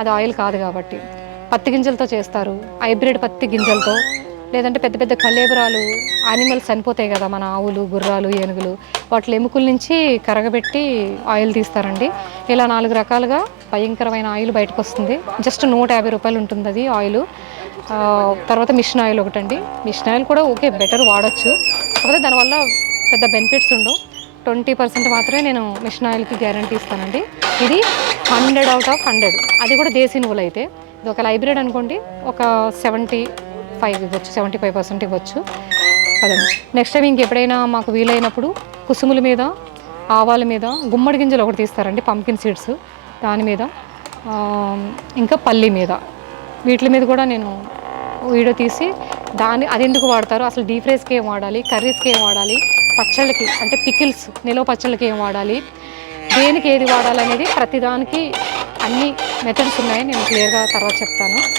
అది ఆయిల్ కాదు కాబట్టి. పత్తి గింజలతో చేస్తారు. హైబ్రిడ్ పత్తి గింజలతో. లేదంటే పెద్ద పెద్ద కలేబరాలు యానిమల్స్ చనిపోతాయి కదా మన ఆవులు గుర్రాలు ఏనుగులు. వాటి ఎముకల నుంచి కరగబెట్టి ఆయిల్ తీస్తారండి. ఇలా నాలుగు రకాలుగా భయంకరమైన ఆయిల్ బయటకు వస్తుంది. జస్ట్ నూట యాభై రూపాయలు ఉంటుంది అది ఆయిల్. తర్వాత మిషన్ ఆయిల్ ఒకటండి. మిషన్ ఆయిల్ కూడా ఓకే బెటర్ వాడచ్చు. కాకపోతే దానివల్ల పెద్ద బెనిఫిట్స్ ఉండవు. ట్వంటీ పర్సెంట్ మాత్రమే నేను మిషన్ ఆయిల్కి గ్యారంటీ ఇస్తానండి. ఇది హండ్రెడ్ అవుట్ ఆఫ్ హండ్రెడ్. అది కూడా దేశీ నువ్వులు అయితే. ఇది ఒక లైబ్రరీ అనుకోండి ఒక సెవెంటీ ఫైవ్ ఇవ్వచ్చు సెవెంటీ ఫైవ్ పర్సెంట్ ఇవ్వచ్చు. అదండి. నెక్స్ట్ టైం ఇంకెప్పుడైనా మాకు వీలైనప్పుడు కుసుముల మీద ఆవాల మీద గుమ్మడి గింజలు ఒకటి తీస్తారండి పంకిన్ సీడ్స్. దాని మీద ఇంకా పల్లి మీద. వీటి మీద కూడా నేను వీడియో తీసి దాన్ని అది ఎందుకు వాడతారు? అసలు డీప్ ఫ్రైస్కి ఏం వాడాలి? కర్రీస్కి ఏం వాడాలి? పచ్చళ్ళకి అంటే పికిల్స్ నిలవ పచ్చళ్ళకి ఏం వాడాలి? దేనికి ఏది వాడాలనేది ప్రతిదానికి అన్ని మెథడ్స్ ఉన్నాయి. నేను క్లియర్గా తర్వాత చెప్తాను.